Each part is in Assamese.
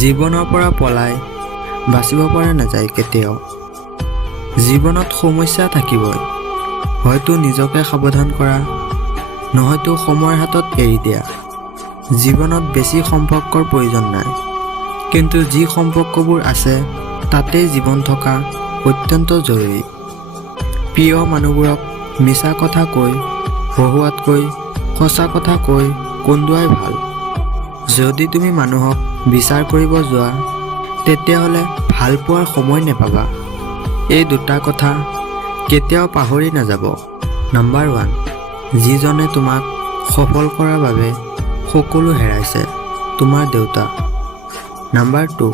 জীৱনৰ পৰা পলাই বাচিব পৰা নাযায় কেতিয়াও। জীৱনত সমস্যা থাকিবই, হয়তো নিজকে সাৱধান কৰা, নহয়তো সময়ৰ হাতত এৰি দিয়া। জীৱনত বেছি সম্পৰ্কৰ প্ৰয়োজন নাই, কিন্তু যি সম্পৰ্কবোৰ আছে তাতেই জীৱন থকা অত্যন্ত জৰুৰী। প্ৰিয় মানুহবোৰক মিছা কথা কৈ হহুৱাতকৈ সঁচা কথা কৈ কন্দুৱাই ভাল। যদি তুমি মানুহক বিচাৰ কৰিব যোৱা তেতিয়াহ'লে ভাল পোৱাৰ সময় নেপাবা। এই দুটা কথা কেতিয়াও পাহৰি নাযাব। নম্বৰ 1, যিজনে তোমাক সফল কৰাৰ বাবে সকলো হেৰাইছে, তোমাৰ দেউতা। নম্বৰ 2,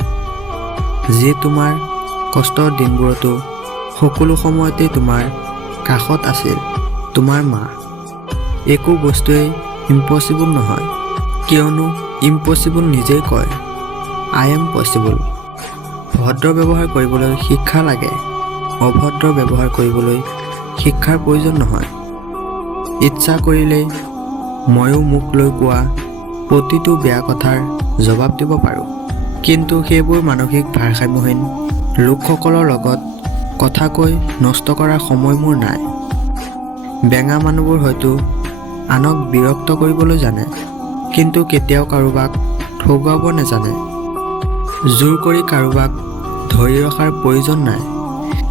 যি তোমাৰ কষ্টৰ দিনবোৰতো সকলো সময়তেই তোমাৰ কাষত আছিল, তোমাৰ মা। একো বস্তুৱেই ইম্পচিবল নহয়, কিয়নো ইম্পচিবল নিজেই কয় আই এম পচিবল। ভদ্ৰ ব্যৱহাৰ কৰিবলৈ শিক্ষা লাগে, অভদ্ৰ ব্যৱহাৰ কৰিবলৈ শিক্ষাৰ প্ৰয়োজন নহয়। ইচ্ছা কৰিলেই ময়ো মোক লৈ কোৱা প্ৰতিটো বেয়া কথাৰ জবাব দিব পাৰোঁ, কিন্তু সেইবোৰ মানসিক ভাৰসাম্যহীন লোকসকলৰ লগত কথা কৈ নষ্ট কৰাৰ সময় মোৰ নাই। বেঙা মানুহবোৰ হয়তো আনক বিৰক্ত কৰিবলৈ জানে, কিন্তু কেতিয়াও কাৰোবাক ঠগুৱাব নাজানে। জোৰ কৰি কাৰোবাক ধৰি ৰখাৰ প্ৰয়োজন নাই।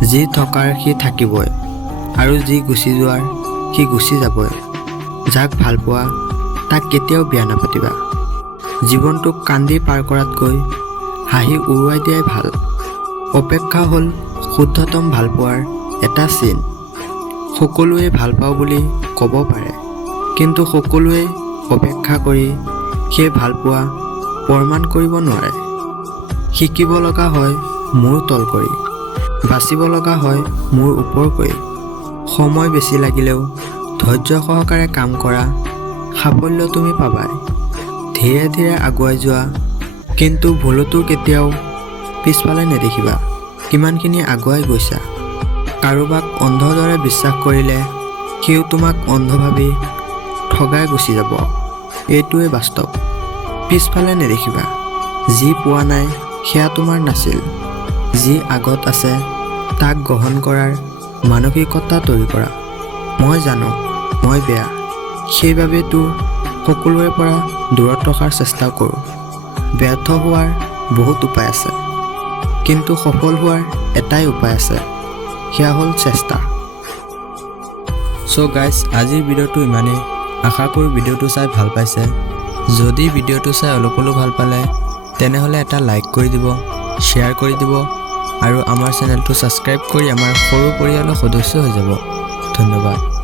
যি থকাৰ সি থাকিবই, আৰু যি গুচি যোৱাৰ সি গুচি যাবই। যাক ভাল পোৱা তাক কেতিয়াও বিয়া নাপাতিবা। জীৱনটোক কান্দি পাৰ কৰাতকৈ হাঁহি উৰুৱাই দিয়াই ভাল। অপেক্ষা হ'ল শুদ্ধতম ভালপোৱাৰ এটা চিন। সকলোৱে ভাল পাওঁ বুলি ক'ব পাৰে, কিন্তু সকলোৱে অপেক্ষা কৰি সেই ভালপোৱা প্ৰমাণ কৰিব নোৱাৰে। শিকিব লগা হয় মূৰ তল কৰি, বাচিব লগা হয় মূৰ ওপৰ কৰি। সময় বেছি লাগিলেও ধৈৰ্য সহকাৰে কাম কৰা, সাফল্য তুমি পাবাই। ধীৰে ধীৰে আগুৱাই যোৱা, কিন্তু ভুলতো কেতিয়াও পিছফালে নেদেখিবা কিমানখিনি আগুৱাই গৈছা। কাৰোবাক অন্ধৰ দৰে বিশ্বাস কৰিলে সিও তোমাক অন্ধ ভাবি ঠগাই গুচি যাব। এইটোৱে বাস্তৱ। পিছফালে নেদেখিবা। যি পোৱা নাই সেয়া তোমাৰ নাছিল। যি আগত আছে তাক গ্ৰহণ কৰাৰ মানসিকতা তৈৰি কৰা। মই জানো মই বেয়া, সেইবাবেতো সকলোৰে পৰা দূৰত ৰখাৰ চেষ্টা কৰোঁ। ব্যৰ্থ হোৱাৰ বহুত উপায় আছে, কিন্তু সফল হোৱাৰ এটাই উপায় আছে, সেয়া হ'ল চেষ্টা। চ' গাইজ, আজিৰ ভিডিঅ'টো ইমানেই। আশা কৰোঁ ভিডিঅ'টো চাই ভাল পাইছে। যদি ভিডিঅ'টো চাই অলপ হ'লেও ভাল পালে তেনেহ'লে এটা লাইক কৰি দিব, শ্বেয়াৰ কৰি দিব, আৰু আমাৰ চেনেলটো ছাবস্ক্ৰাইব কৰি আমাৰ সৰু পৰিয়ালৰ সদস্য হৈ যাব। ধন্যবাদ।